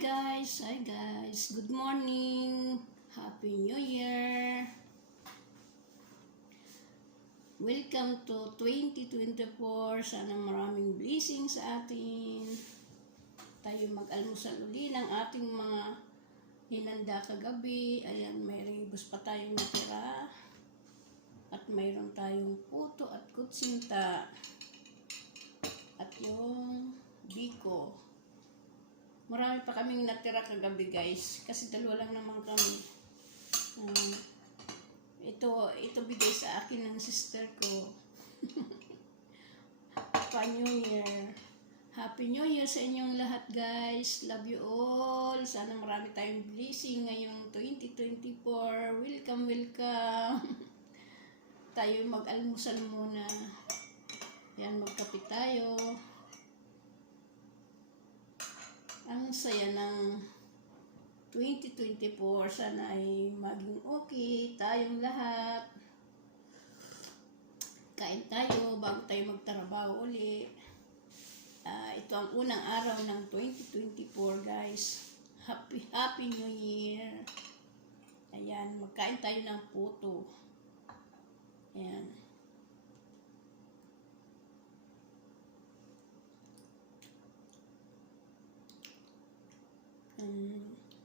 Hi guys, good morning, Happy New Year, welcome to 2024, sana maraming blessings sa atin, tayo mag-almusal uli ng ating mga hinanda kagabi. Ayan, may ribos pa tayong natira, at mayroon tayong puto at kutsinta, at yung biko. Marami pa kaming natira kagabi guys, kasi dalawa lang naman kami. Ito bigay sa akin ng sister ko. Happy New Year. Happy New Year sa inyong lahat guys. Love you all. Sana marami tayong blessing ngayong 2024. Welcome. Tayo mag-almusal muna. Yan, magkape tayo. Ang saya ng 2024, sana ay maging okay tayong lahat. Kain tayo bago tayo magtrabaho uli. Ito ang unang araw ng 2024 guys. Happy New Year. Ayan, magkain tayo ng puto. Ayan.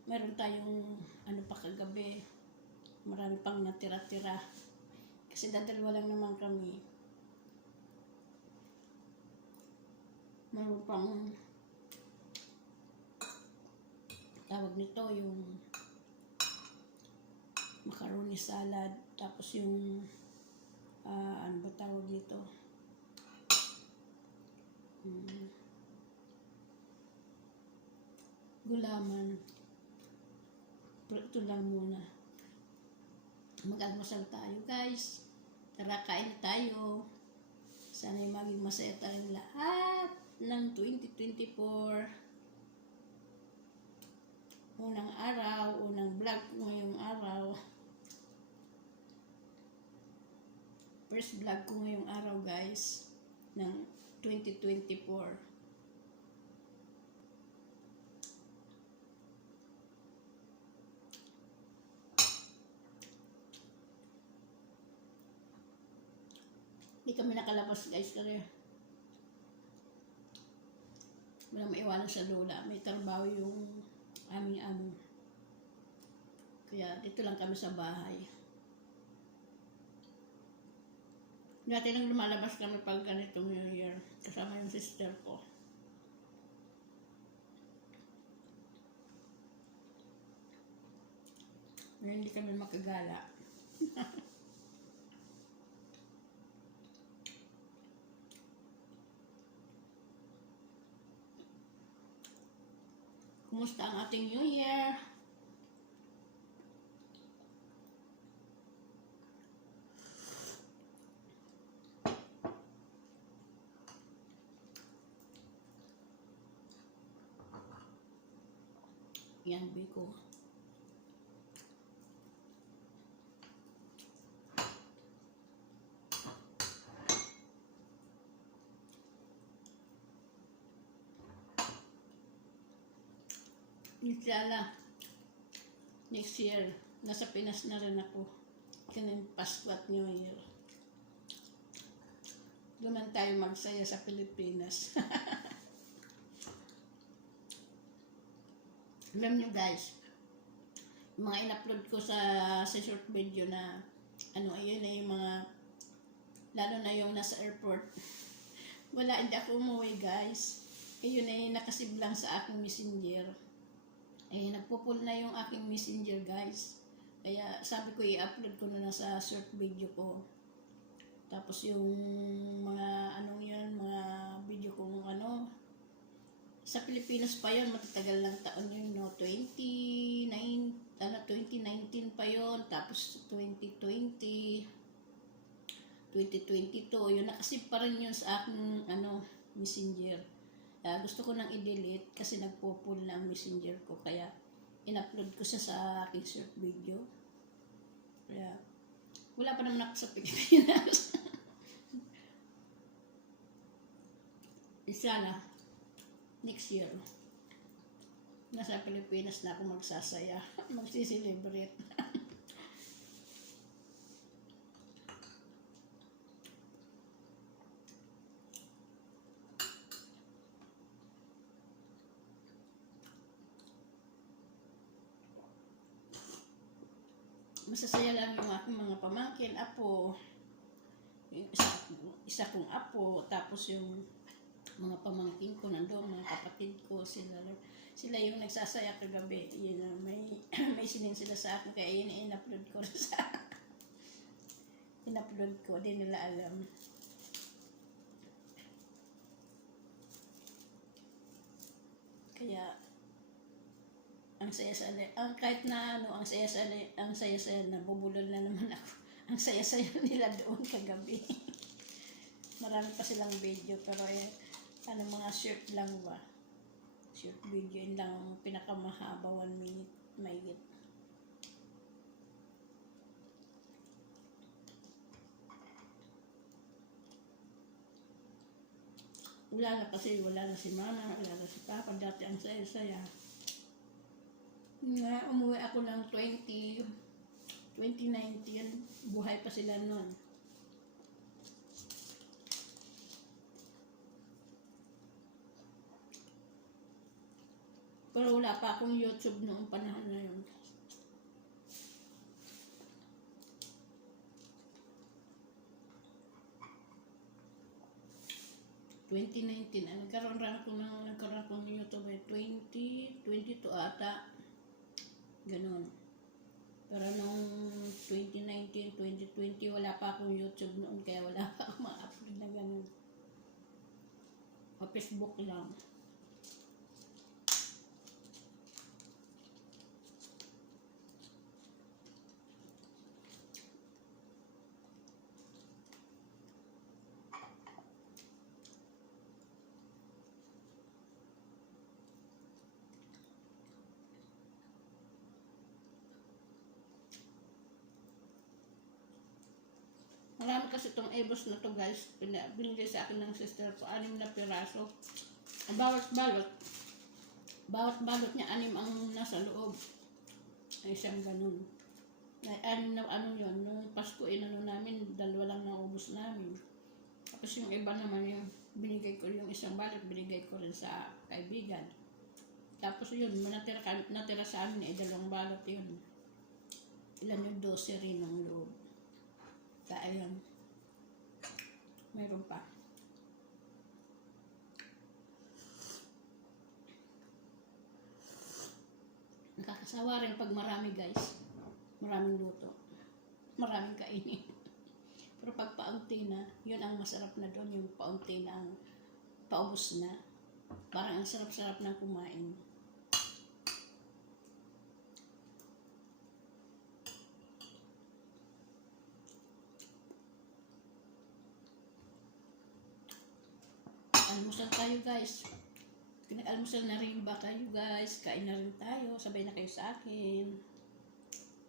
Meron tayong ano pa kagabi, marami pang natira-tira kasi dadalawa lang naman kami. Meron pang tawag nito, yung macaroni salad, tapos yung ano ba tawag nito, gulaman. Pero ito lang muna. Mag-almusal tayo guys. Tara, kain tayo. Sana'y maging masaya tayong lahat ng 2024. Unang araw, unang vlog ngayong araw. First vlog ko ngayong araw guys ng 2024. Hindi kami nakalabas guys kasi walang maiwanan sa lola. May trabaho yung aming amo. Kaya dito lang kami sa bahay. Dati nang lumalabas kami pag ganitong New Year kasama yung sister ko. Ngayon hindi kami makagala. Kumusta ang ating New Year? Yan, biko. Inshallah, next year, nasa Pinas na rin ako. Kanang Pasko at New Year. Doon tayo magsaya sa Pilipinas. Alam nyo guys, mga in-upload ko sa short video na ayun na yung mga, lalo na yung nasa airport. Wala, hindi ako umuwi guys. Ayun na yung nakasiblang sa aking messenger. Nagpo-pull na yung aking messenger guys. Kaya sabi ko i-upload ko na sa short video ko. Tapos yung mga mga video kong sa Pilipinas pa yon, matatagal lang taon yun, no? 2019 pa yon, tapos 2020, 2022, yun nakasip pa rin yun sa aking messenger. Gusto ko nang i-delete kasi nagpo-pull na ang messenger ko, kaya in-upload ko siya sa aking short video. Kaya wala pa naman ako sa Pilipinas. Sana next year nasa Pilipinas na ako magsasaya, magsiselebrate. Masasaya lang yung aking mga pamangkin, apo, yung isa kong apo, tapos yung mga pamangkin ko nandoon, mga kapatid ko, sila yung nagsasaya kagabi. Yun, may may sining sila sa akin, kaya yun in-upload ko sa in-upload ko, di nila alam. Kaya ang saya-saya, kahit na ano, ang saya-saya, nabubulol na naman ako. Ang saya-saya nila doon kagabi. Marami pa silang video, pero mga short lang ba? Short video, yun lang ang pinakamahaba, 1 minute, mahigit. Wala na si mama, wala na si papa, dati ang saya-saya. Nga, umuwi ako ng 2019, buhay pa sila noon. Pero wala pa akong YouTube noong panahon na yun. Nagkaroon ako ng YouTube 2022 ata. Ganun. Pero nung 2019, 2020, wala pa akong YouTube noon, kaya wala pa akong ma-upload na ganun. O Facebook lang. Marami kasi itong ebos na to guys. Binigay sa akin ng sister ko, 6 na piraso. Ang bawat balot niya, 6 ang nasa loob. Ay isang ganun. Ay 6 na ano yun. Nung Pasko, namin, 2 lang naubos namin. Tapos yung iba naman yung binigay ko, yung isang balot, binigay ko rin sa kaibigan. Tapos yun, natira sa amin 2 balot yun. Ilan yung 12 rin ng loob. Kaya yun, mayroon pa. Nakakasawa rin pag marami guys. Maraming luto. Maraming kainin. Pero pag paunti na, yun ang masarap na doon. Yung paunti na ang paubos na. Parang ang sarap-sarap ng kumain. Almusal tayo guys. Pinag-almusal na rin ba kayo guys? Kain na rin tayo. Sabay na kayo sa akin.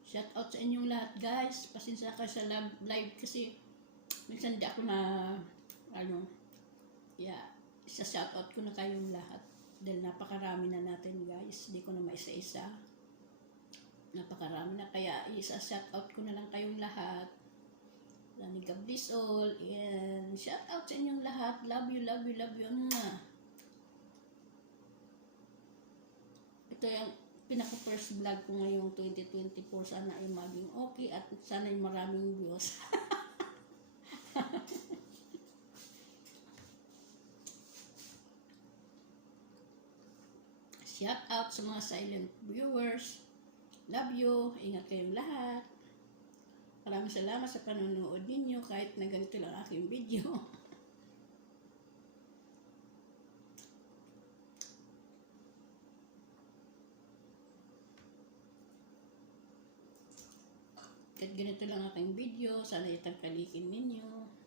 Shout out sa inyong lahat guys. Pasensya kayo sa live kasi minsan di ako na isa-shout out ko na kayong lahat. Dahil napakarami na natin guys. Di ko na maisa-isa. Napakarami na. Kaya isa-shout out ko na lang kayong lahat. God bless all, and shout out sa inyong lahat. Love you, love you, love you. Ito yung pinaka-first vlog ko ngayong 2024. Sana ay maging okay at sana ay maraming views. Shout out sa mga silent viewers. Love you. Ingat kayong lahat. Maraming salamat sa panonood ninyo kahit na ganito lang aking video. Kahit ganito lang aking video, sana itangkalikin ninyo.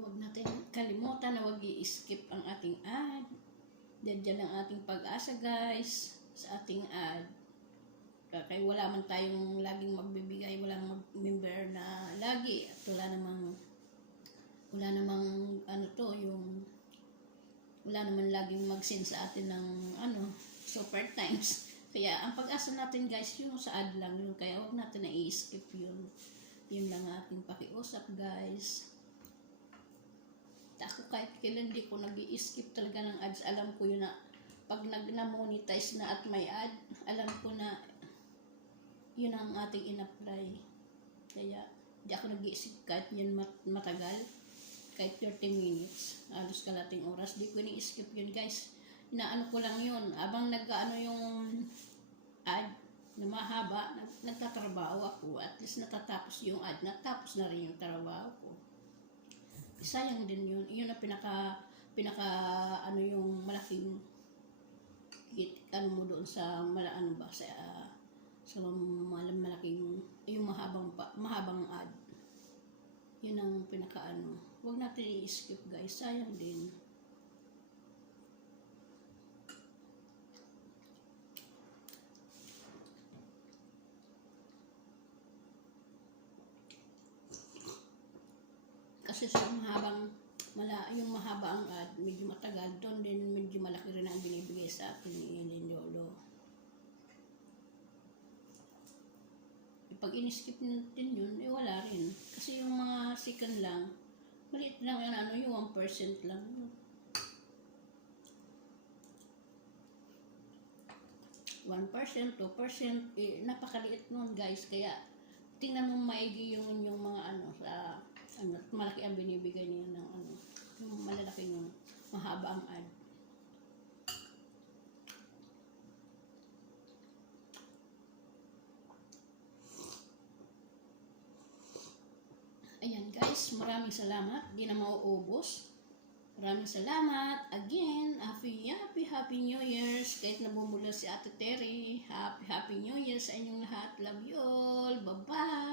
Huwag natin kalimutan na huwag i-skip ang ating ad. Diyan ang ating pag-asa guys sa ating ad. Kaya wala man tayong laging magbibigay, walang member na lagi. At wala namang ano to, yung wala naman laging mag-send sa atin ng super times. Kaya ang pag-asa natin guys, yung sa ad lang yun. Kaya huwag natin na i-skip yun. Yun lang ating pakiusap guys. Ako kahit kailan di ko nag-i-skip talaga ng ads. Alam ko yun na pag nag-monetize na at may ad, alam ko na yun ang ating in-apply. Kaya di ako nag-i-skip kahit yun matagal. Kahit 30 minutes. Halos kalating oras. Di ko ni-skip yun guys. Inaano ko lang yun. Abang nag-ano yung ad na mahaba, nagtatrabaho ako. At least natatapos yung ad. Natapos na rin yung trabaho ko. Sayang din yun. Yun ang pinaka yung malaking mo doon sa malaking yung mahabang ad. Yun ang pinaka Huwag natin i-skip guys. Sayang din. Kasi sa yung mahaba ang ad, medyo matagal doon din, medyo malaki rin ang binibigay sa akin ni Ellen Lolo. Pag in-skip natin yun, wala rin. Kasi yung mga second lang, maliit lang yung yung 1% lang. 1%, 2%, napakaliit nun guys. Kaya tingnan mo maigi yung mga malaki ang binibigay niya ng yung malalaki yung mahaba ang ad. Ayan guys, maraming salamat. Di na mauubos. Maraming salamat. Again, happy New Year's. Kahit nabumula si Ate Terry. Happy New Year sa inyong lahat. Love you all. Bye-bye.